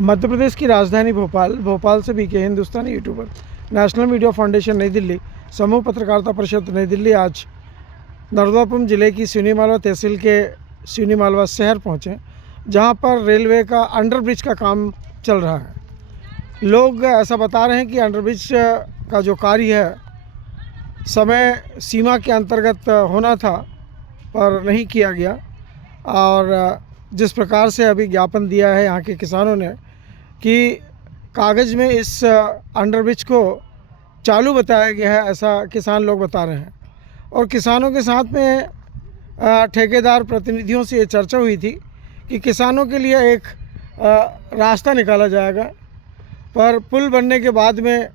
मध्य प्रदेश की राजधानी भोपाल से बीके हिंदुस्तानी यूट्यूबर नेशनल मीडिया फाउंडेशन नई दिल्ली, समूह पत्रकारिता परिषद नई दिल्ली आज नर्मदापुरम जिले की सिवनी मालवा तहसील के सिवनी मालवा शहर पहुँचे, जहां पर रेलवे का अंडरब्रिज का काम चल रहा है। लोग ऐसा बता रहे हैं कि अंडरब्रिज का जो कार्य है समय सीमा के अंतर्गत होना था पर नहीं किया गया, और जिस प्रकार से अभी ज्ञापन दिया है यहाँ के किसानों ने कि कागज़ में इस अंडरब्रिज को चालू बताया गया है, ऐसा किसान लोग बता रहे हैं। और किसानों के साथ में ठेकेदार प्रतिनिधियों से ये चर्चा हुई थी कि किसानों के लिए एक रास्ता निकाला जाएगा, पर पुल बनने के बाद में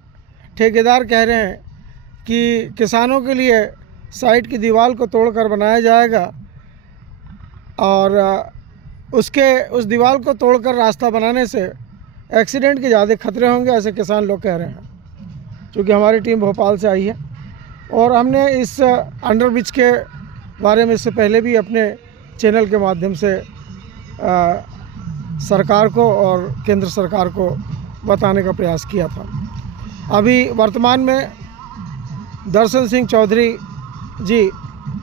ठेकेदार कह रहे हैं कि किसानों के लिए साइड की दीवार को तोड़कर बनाया जाएगा और उस दीवार को तोड़कर रास्ता बनाने से एक्सीडेंट के ज़्यादा खतरे होंगे, ऐसे किसान लोग कह रहे हैं। क्योंकि हमारी टीम भोपाल से आई है और हमने इस अंडरब्रिज के बारे में इससे पहले भी अपने चैनल के माध्यम से सरकार को और केंद्र सरकार को बताने का प्रयास किया था। अभी वर्तमान में दर्शन सिंह चौधरी जी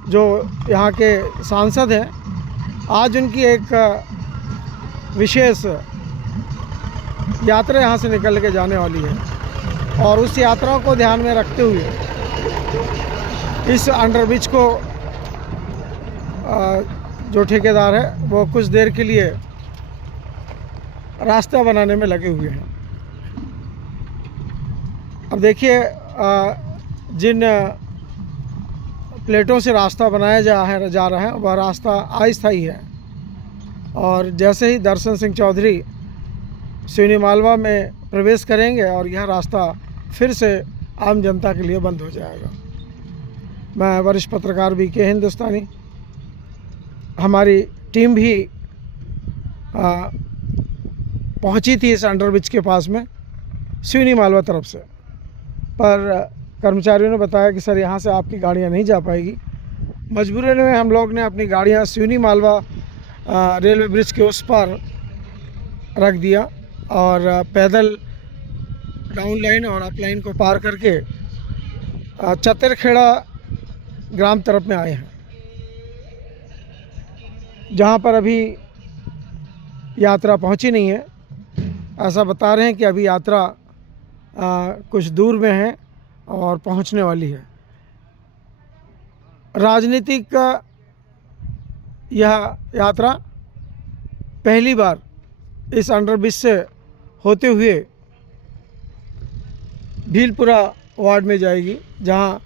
जो यहाँ के सांसद हैं, आज उनकी एक विशेष यात्रा यहाँ से निकल के जाने वाली है और उस यात्रा को ध्यान में रखते हुए इस अंडरब्रिज को जो ठेकेदार है वो कुछ देर के लिए रास्ता बनाने में लगे हुए हैं। अब देखिए जिन प्लेटों से रास्ता बनाया जा रहा है वह रास्ता अस्थायी है, और जैसे ही दर्शन सिंह चौधरी सिवनी मालवा में प्रवेश करेंगे और यह रास्ता फिर से आम जनता के लिए बंद हो जाएगा। मैं वरिष्ठ पत्रकार बीके हिंदुस्तानी, हमारी टीम भी पहुंची थी इस अंडरब्रिज के पास में सिवनी मालवा तरफ से, पर कर्मचारियों ने बताया कि सर यहाँ से आपकी गाड़ियाँ नहीं जा पाएगी। मजबूरन में हम लोग ने अपनी गाड़ियाँ सिवनी मालवा रेलवे ब्रिज के उस पार रख दिया और पैदल डाउन लाइन और अप लाइन को पार करके चतरखेड़ा ग्राम तरफ में आए हैं, जहाँ पर अभी यात्रा पहुँची नहीं है। ऐसा बता रहे हैं कि अभी यात्रा कुछ दूर में है और पहुंचने वाली है। राजनीतिक यह यात्रा पहली बार इस अंडरब्रिज से होते हुए भीलपुरा वार्ड में जाएगी, जहां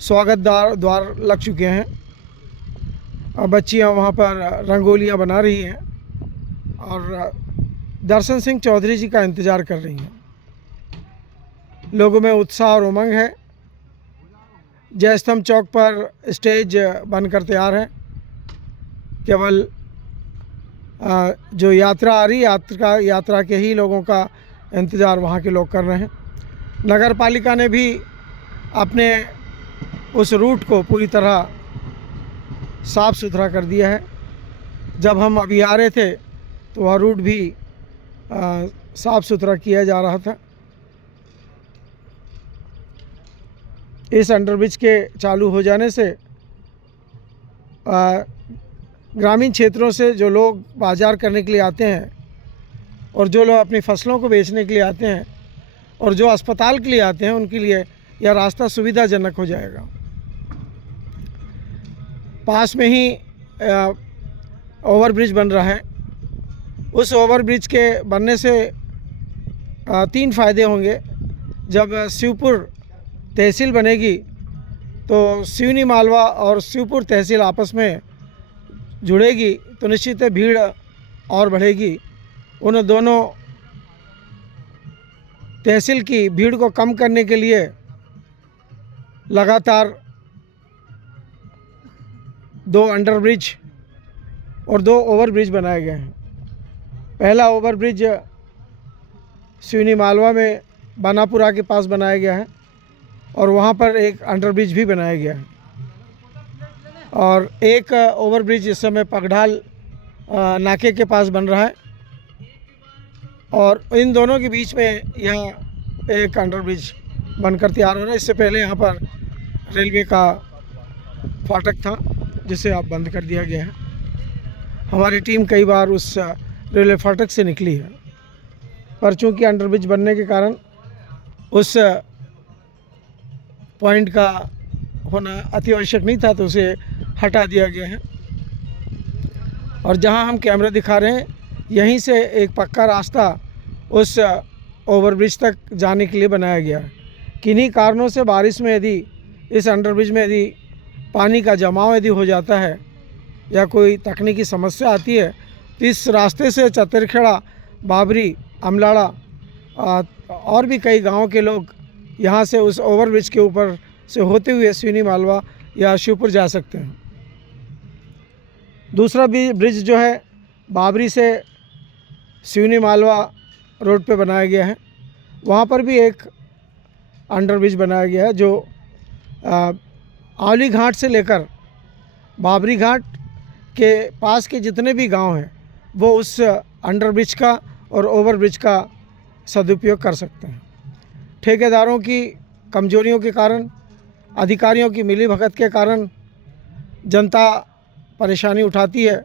स्वागत द्वार लग चुके हैं और बच्चियां वहां पर रंगोलियां बना रही हैं और दर्शन सिंह चौधरी जी का इंतज़ार कर रही हैं। लोगों में उत्साह और उमंग है। जयस्तंभ चौक पर स्टेज बनकर तैयार है। केवल जो यात्रा आ रही यात्रा के ही लोगों का इंतज़ार वहाँ के लोग कर रहे हैं। नगर पालिका ने भी अपने उस रूट को पूरी तरह साफ़ सुथरा कर दिया है। जब हम अभी आ रहे थे तो वह रूट भी साफ़ सुथरा किया जा रहा था। इस अंडरब्रिज के चालू हो जाने से ग्रामीण क्षेत्रों से जो लोग बाज़ार करने के लिए आते हैं और जो लोग अपनी फसलों को बेचने के लिए आते हैं और जो अस्पताल के लिए आते हैं, उनके लिए यह रास्ता सुविधाजनक हो जाएगा। पास में ही ओवरब्रिज बन रहा है। उस ओवरब्रिज के बनने से 3 फ़ायदे होंगे। जब शिवपुर तहसील बनेगी तो सिवनी मालवा और शिवपुर तहसील आपस में जुड़ेगी तो निश्चित है भीड़ और बढ़ेगी। उन दोनों तहसील की भीड़ को कम करने के लिए लगातार 2 अंडरब्रिज और 2 ओवरब्रिज बनाए गए हैं। पहला ओवरब्रिज सिवनी मालवा में बनापुरा के पास बनाया गया है और वहाँ पर एक अंडरब्रिज भी बनाया गया है, और एक ओवरब्रिज इस समय पगढाल नाके के पास बन रहा है और इन दोनों के बीच में यह एक अंडरब्रिज बनकर तैयार हो रहा है। इससे पहले यहाँ पर रेलवे का फाटक था जिसे अब बंद कर दिया गया है। हमारी टीम कई बार उस रेलवे फाटक से निकली है, पर चूंकि अंडरब्रिज बनने के कारण उस पॉइंट का होना अति आवश्यक नहीं था, तो उसे हटा दिया गया है। और जहां हम कैमरा दिखा रहे हैं, यहीं से एक पक्का रास्ता उस ओवरब्रिज तक जाने के लिए बनाया गया है। किन्हीं कारणों से बारिश में यदि इस अंडरब्रिज में यदि पानी का जमाव यदि हो जाता है या कोई तकनीकी समस्या आती है, तो इस रास्ते से चतरखेड़ा, बाबरी, अमलाड़ा और भी कई गांवों के लोग यहां से उस ओवरब्रिज के ऊपर से होते हुए सिवनी मालवा या शिवपुर जा सकते हैं। दूसरा भी ब्रिज जो है बाबरी से सिवनी मालवा रोड पे बनाया गया है। वहाँ पर भी एक अंडरब्रिज बनाया गया है जो आंवली घाट से लेकर बाबरी घाट के पास के जितने भी गांव हैं वो उस अंडरब्रिज का और ओवरब्रिज का सदुपयोग कर सकते हैं। ठेकेदारों की कमजोरियों के कारण, अधिकारियों की मिलीभगत के कारण जनता परेशानी उठाती है।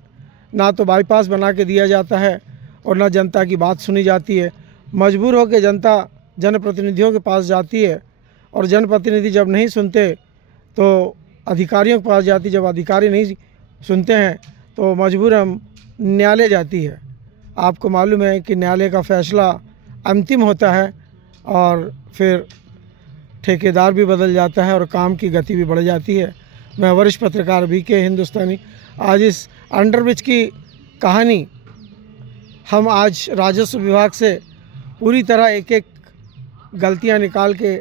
ना तो बाईपास बना के दिया जाता है और ना जनता की बात सुनी जाती है। मजबूर होकर जनता जनप्रतिनिधियों के पास जाती है और जनप्रतिनिधि जब नहीं सुनते तो अधिकारियों के पास जाती। जब अधिकारी नहीं सुनते हैं तो मजबूर हम न्यायालय जाती है। आपको मालूम है कि न्यायालय का फैसला अंतिम होता है और फिर ठेकेदार भी बदल जाता है और काम की गति भी बढ़ जाती है। मैं वरिष्ठ पत्रकार VK हिंदुस्तानी, आज इस अंडरब्रिज की कहानी हम आज राजस्व विभाग से पूरी तरह एक एक गलतियां निकाल के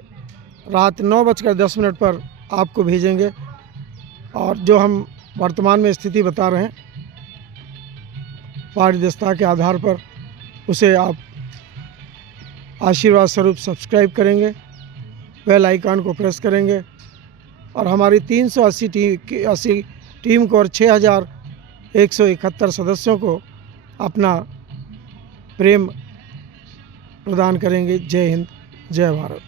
रात 9:10 पर आपको भेजेंगे। और जो हम वर्तमान में स्थिति बता रहे हैं पारदर्शिता के आधार पर, उसे आप आशीर्वाद स्वरूप सब्सक्राइब करेंगे, बेल आइकन को प्रेस करेंगे और हमारी 380 टीम को और 6171 सदस्यों को अपना प्रेम प्रदान करेंगे। जय हिंद, जय भारत।